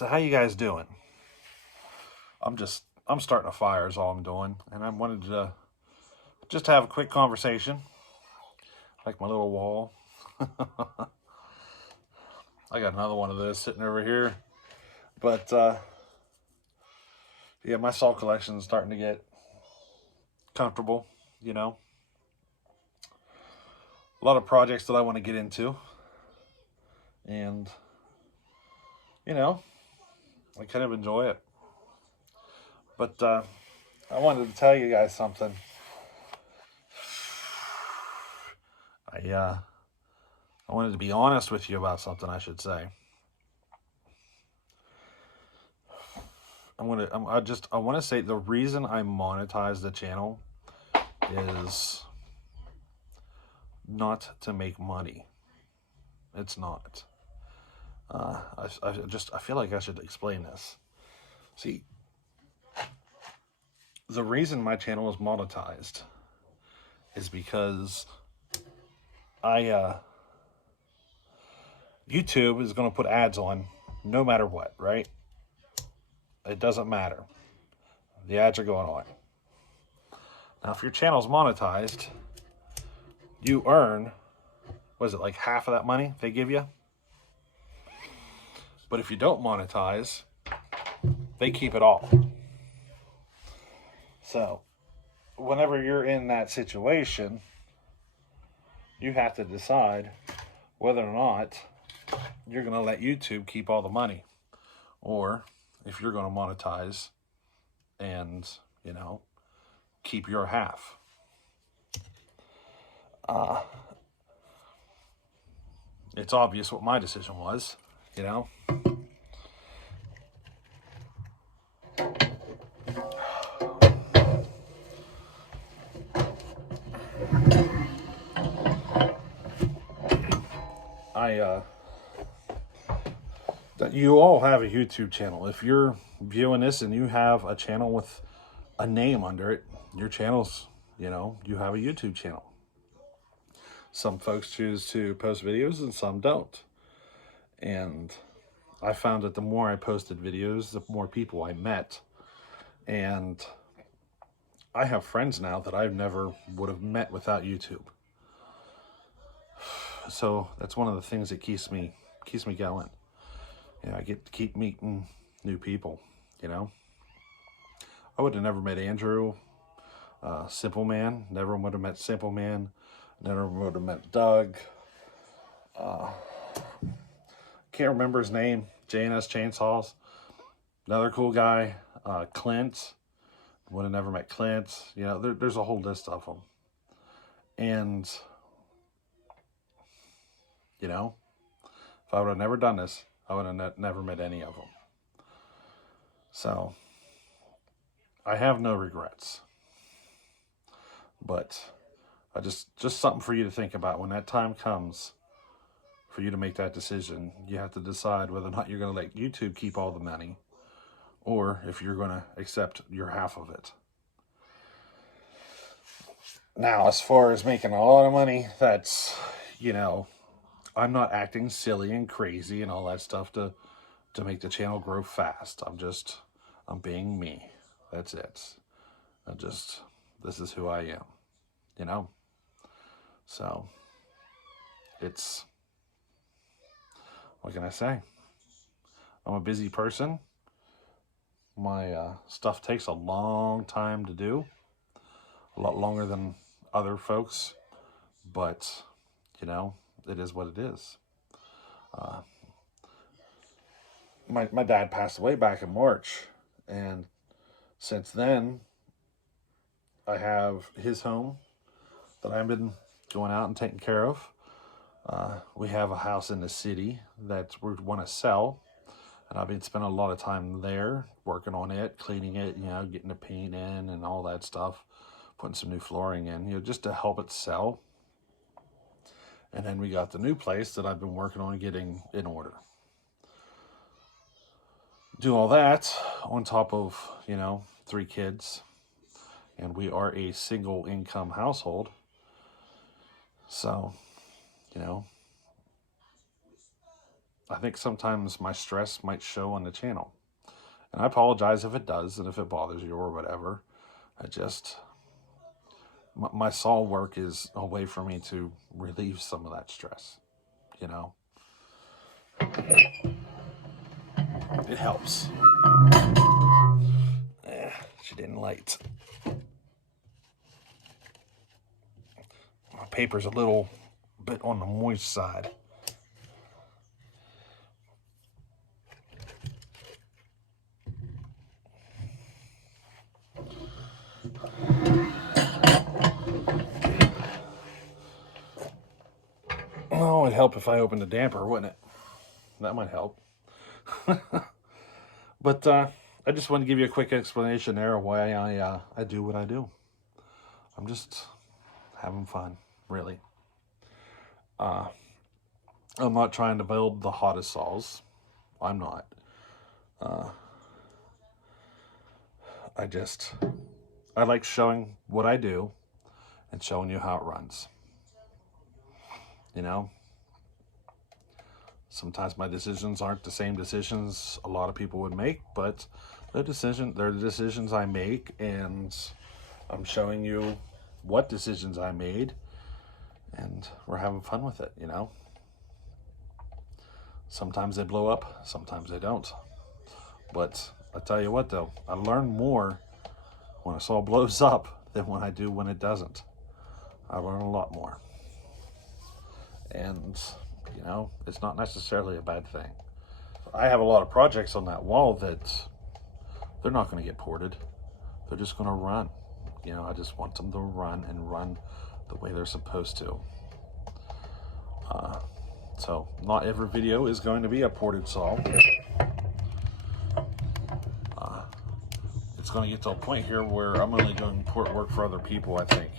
So how you guys doing? I'm starting a fire is all I'm doing, and I wanted to just have a quick conversation, like my little wall. I got another one of those sitting over here, but yeah, my salt collection is starting to get comfortable. You know, a lot of projects that I want to get into, and you know, I kind of enjoy it. But I wanted to tell you guys something. I I wanted to be honest with you about something. I should say. I want to say the reason I monetize the channel is not to make money. It's not. I feel like I should explain this. See, the reason my channel is monetized is because I YouTube is going to put ads on no matter what, right? It doesn't matter. The ads are going on. Now, if your channel's monetized, you earn, what is it, like half of that money they give you? But if you don't monetize, they keep it all. So, whenever you're in that situation, you have to decide whether or not you're going to let YouTube keep all the money, or if you're going to monetize and, you know, keep your half. It's obvious what my decision was, you know. I that you all have a YouTube channel. If you're viewing this and you have a channel with a name under it, your channel's, you know, you have a YouTube channel. Some folks choose to post videos and some don't. And I found that the more I posted videos, the more people I met. And I have friends now that I never would have met without YouTube. So that's one of the things that keeps me going. You know, I get to keep meeting new people, you know. I would have never met Andrew, Simple Man. Never would have met Simple Man. Never would have met Doug. Can't remember his name. JNS Chainsaws. Another cool guy. Clint. Would have never met Clint. You know, there's a whole list of them. And, you know, if I would have never done this, I would have never met any of them. So, I have no regrets. But I just something for you to think about when that time comes for you to make that decision. You have to decide whether or not you're going to let YouTube keep all the money or if you're going to accept your half of it. Now, as far as making a lot of money, that's, you know, I'm not acting silly and crazy and all that stuff to make the channel grow fast. I'm being me. That's it. This is who I am, you know? So, it's, what can I say? I'm a busy person. My stuff takes a long time to do, a lot longer than other folks, but, you know, it is what it is. My dad passed away back in March, and since then, I have his home that I've been going out and taking care of. We have a house in the city that we want to sell, and I've been spending a lot of time there working on it, cleaning it, you know, getting the paint in and all that stuff, putting some new flooring in, you know, just to help it sell. And then we got the new place that I've been working on getting in order. Do all that on top of, you know, 3 kids, and we are a single income household. So, you know, I think sometimes my stress might show on the channel. And I apologize if it does and if it bothers you or whatever. My saw work is a way for me to relieve some of that stress, you know? It helps. She didn't light. My paper's a little bit on the moist side. Oh, it'd help if I opened the damper, wouldn't it? That might help. But I just want to give you a quick explanation there of why I do what I do. I'm just having fun, really. I'm not trying to build the hottest saws. I'm not. I like showing what I do and showing you how it runs. You know? Sometimes my decisions aren't the same decisions a lot of people would make, but they're the decisions I make, and I'm showing you what decisions I made, and we're having fun with it, you know? Sometimes they blow up, sometimes they don't. But I tell you what though, I learn more when a saw blows up than when I do when it doesn't. I learn a lot more. And, you know, it's not necessarily a bad thing. I have a lot of projects on that wall that they're not going to get ported. They're just going to run. You know, I just want them to run and run the way they're supposed to. So not every video is going to be a ported saw. It's going to get to a point here where I'm only doing port work for other people, I think,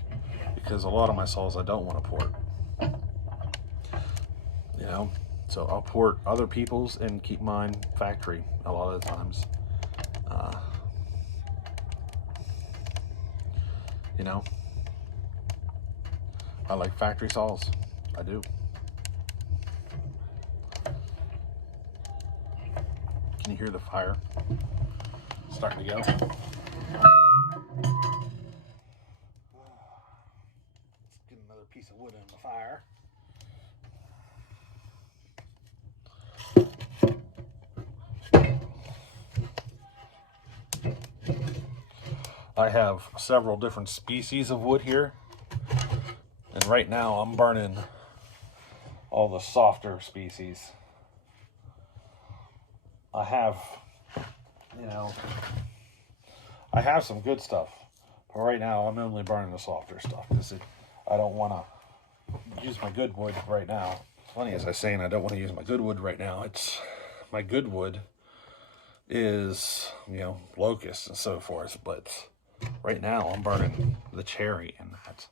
because a lot of my saws I don't want to port. You know, so I'll port other people's and keep mine factory a lot of the times. You know, I like factory saws. I do. Can you hear the fire starting to go? Let's get another piece of wood in the fire. I have several different species of wood here, and right now I'm burning all the softer species. I have, you know, I have some good stuff, but right now I'm only burning the softer stuff because I don't want to use my good wood right now. Funny as I saying I don't want to use my good wood right now. My good wood is, you know, locust and so forth, but right now I'm burning the cherry in that.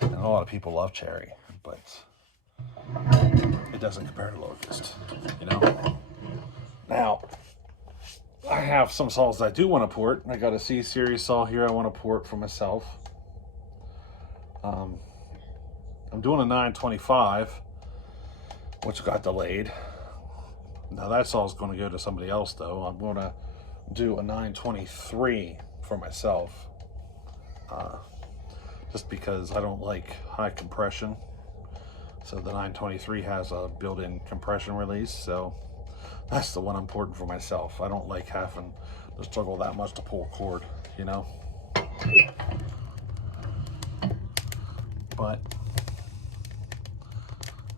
And a lot of people love cherry, but it doesn't compare to locust, you know? Now, I have some saws I do want to port. I got a C-series saw here I want to port for myself. I'm doing a 925, which got delayed. Now that saw is going to go to somebody else though. I'm going to do a 923 for myself. Just because I don't like high compression. So the 923 has a built-in compression release, so that's the one I'm porting for myself. I don't like having to struggle that much to pull a cord, you know? But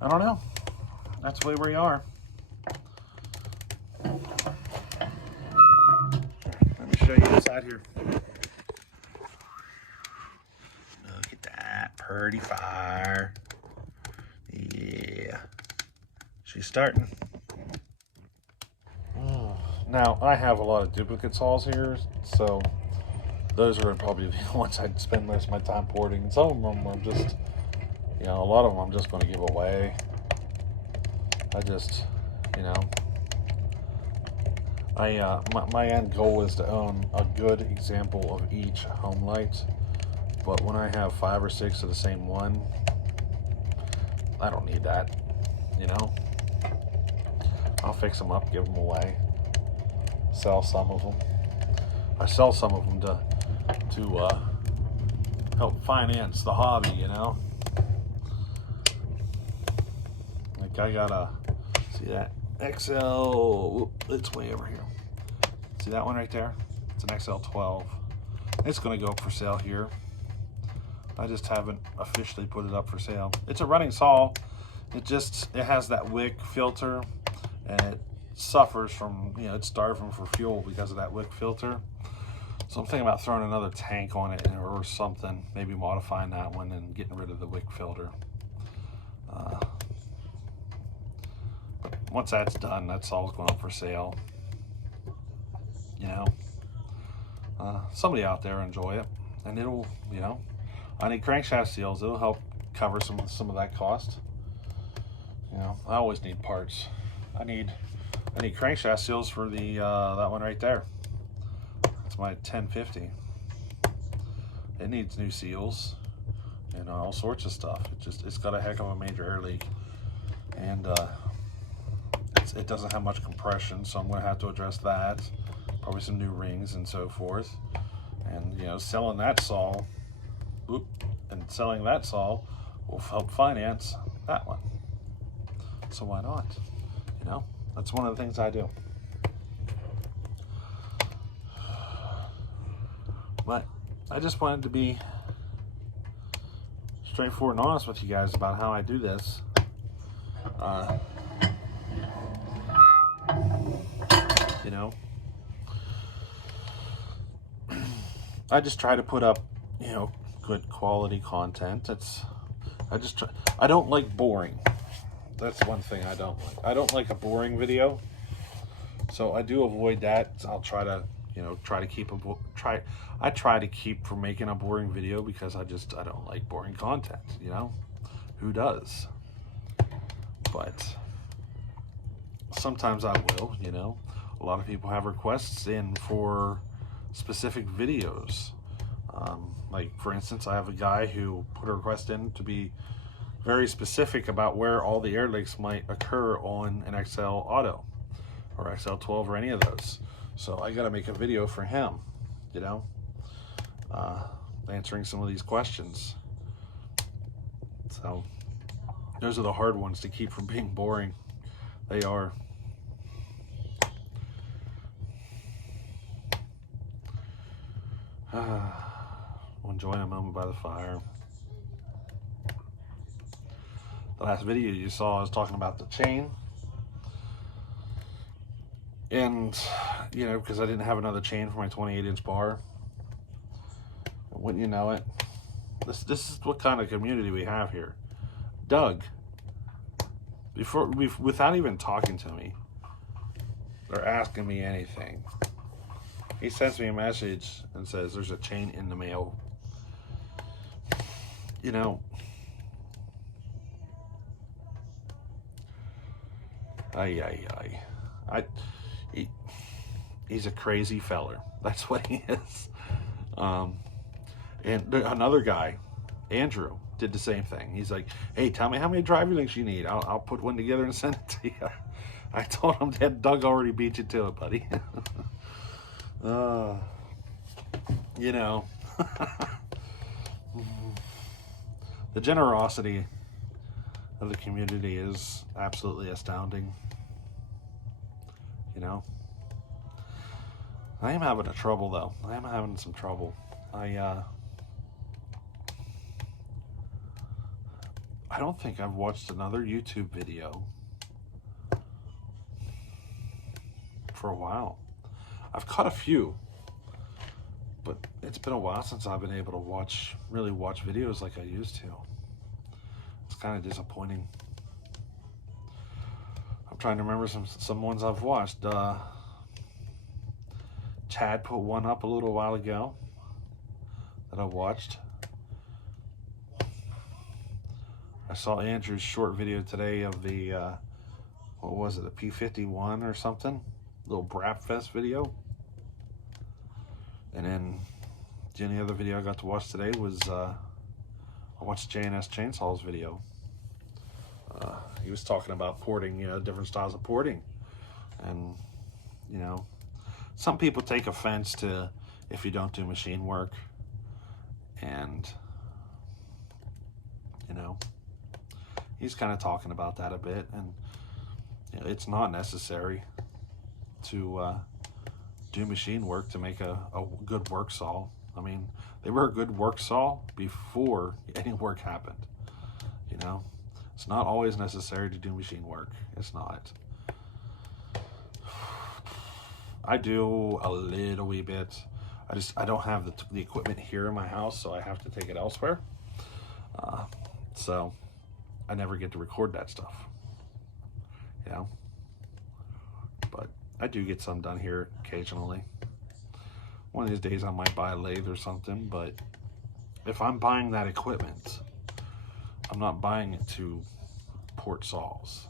I don't know. That's the way we are. Let me show you this out here. Look at that pretty fire. Yeah. She's starting. Now, I have a lot of duplicate saws here, so those are probably the ones I'd spend most of my time porting. And some of them are just, you know, a lot of them I'm just going to give away. I just, you know, my end goal is to own a good example of each home light, but when I have 5 or 6 of the same one, I don't need that, you know. I'll fix them up, give them away, sell some of them. I sell some of them to help finance the hobby, you know. Like I got a, see that XL, it's way over here. See that one right there? It's an XL 12. It's going to go up for sale here. I just haven't officially put it up for sale. It's a running saw. It has that wick filter, and it suffers from, you know, it's starving for fuel because of that wick filter. So I'm thinking about throwing another tank on it or something, maybe modifying that one and getting rid of the wick filter. But once that's done, that saw's going up for sale. You know, somebody out there enjoy it, and it'll, you know, I need crankshaft seals. It'll help cover some of that cost. You know, I always need parts. I need crankshaft seals for the that one right there. That's my 1050. It needs new seals and all sorts of stuff. It's got a heck of a major air leak, and it doesn't have much compression, so I'm going to have to address that. Probably some new rings and so forth. And you know, selling that saw will help finance that one. So why not? You know, that's one of the things I do. But I just wanted to be straightforward and honest with you guys about how I do this. You know, I just try to put up, you know, good quality content. I don't like boring. That's one thing I don't like. I don't like a boring video. So I do avoid that. I'll try to, you know, I try to keep from making a boring video because I don't like boring content, you know? Who does? But sometimes I will, you know. A lot of people have requests in for specific videos. Like, for instance, I have a guy who put a request in to be very specific about where all the air leaks might occur on an XL Auto or XL 12 or any of those. So I got to make a video for him, you know, answering some of these questions. So those are the hard ones to keep from being boring. They are. Enjoying a moment by the fire. The last video you saw, I was talking about the chain. And, you know, because I didn't have another chain for my 28-inch bar. Wouldn't you know it? This is what kind of community we have here. Doug, without even talking to me or asking me anything, he sends me a message and says, there's a chain in the mail. You know, he's a crazy feller. That's what he is. And another guy, Andrew, did the same thing. He's like, hey, tell me how many driver links you need. I'll put one together and send it to you. I told him that Doug already beat you to it, buddy. You know, the generosity of the community is absolutely astounding. You know, I am having trouble though. I am having some trouble. I don't think I've watched another YouTube video for a while. I've caught a few, but it's been a while since I've been able to really watch videos like I used to. It's kind of disappointing. I'm trying to remember some ones I've watched. Chad put one up a little while ago that I watched. I saw Andrew's short video today of the, what was it, a P51 or something? Little Brap Fest video. And then the only other video I got to watch today was, I watched J&S Chainsaw's video. He was talking about porting, you know, different styles of porting. And, you know, some people take offense to if you don't do machine work. And, you know, he's kind of talking about that a bit. And, you know, it's not necessary to do machine work to make a good work saw. I mean, they were a good work saw before any work happened. You know, it's not always necessary to do machine work. It's not. I do a little wee bit. I don't have the equipment here in my house, so I have to take it elsewhere. So I never get to record that stuff. You know, but I do get some done here occasionally. One of these days I might buy a lathe or something, but if I'm buying that equipment, I'm not buying it to port saws.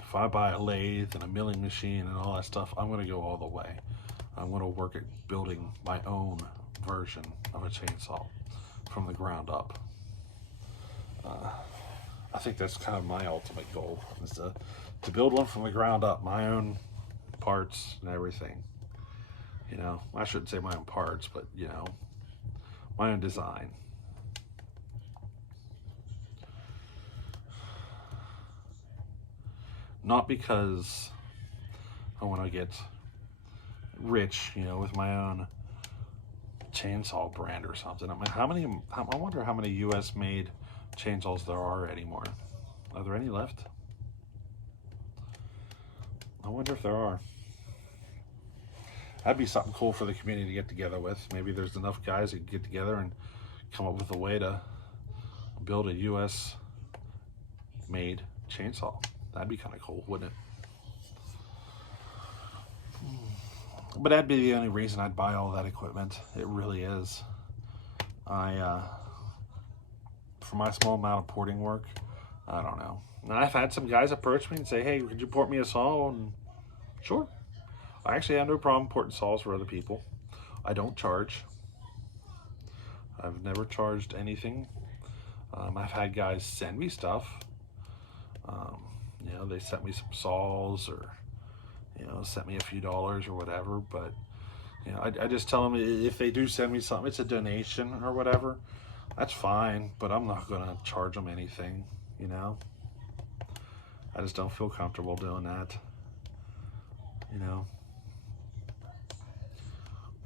If I buy a lathe and a milling machine and all that stuff, I'm going to go all the way. I'm going to work at building my own version of a chainsaw from the ground up. I think that's kind of my ultimate goal, is to build one from the ground up, my own parts and everything. You know, I shouldn't say my own parts, but, you know, my own design. Not because I want to get rich, you know, with my own chainsaw brand or something. I mean, I wonder how many US made chainsaws there are anymore. Are there any left? I wonder if there are. That'd be something cool for the community to get together with. Maybe there's enough guys that can get together and come up with a way to build a US made chainsaw. That'd be kind of cool, wouldn't it? But that'd be the only reason I'd buy all that equipment. It really is. For my small amount of porting work, I don't know. And I've had some guys approach me and say, hey, could you port me a saw? And sure. I actually have no problem porting saws for other people. I don't charge. I've never charged anything. I've had guys send me stuff. You know, they sent me some saws, or, you know, sent me a few dollars or whatever. But, you know, I just tell them if they do send me something, it's a donation or whatever. That's fine, but I'm not going to charge them anything, you know. I just don't feel comfortable doing that, you know.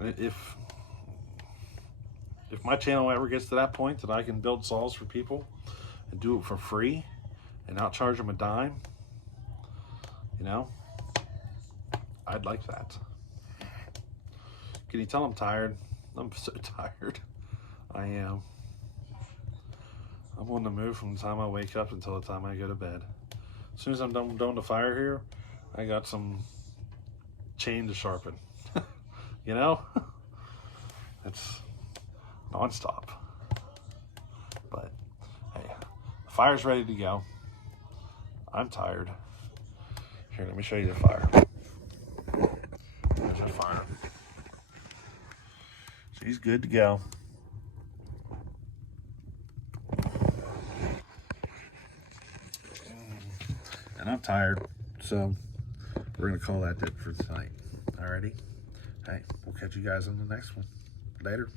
If my channel ever gets to that point that I can build saws for people and do it for free and not charge them a dime, you know, I'd like that. Can you tell I'm tired? I'm so tired. I am. I'm on the move from the time I wake up until the time I go to bed. As soon as I'm done the fire here, I got some chain to sharpen. You know? It's nonstop. But hey, the fire's ready to go. I'm tired. Here, let me show you the fire. There's the fire. She's good to go. And I'm tired, so we're gonna call that it for tonight. Alrighty? Hey, we'll catch you guys on the next one. Later.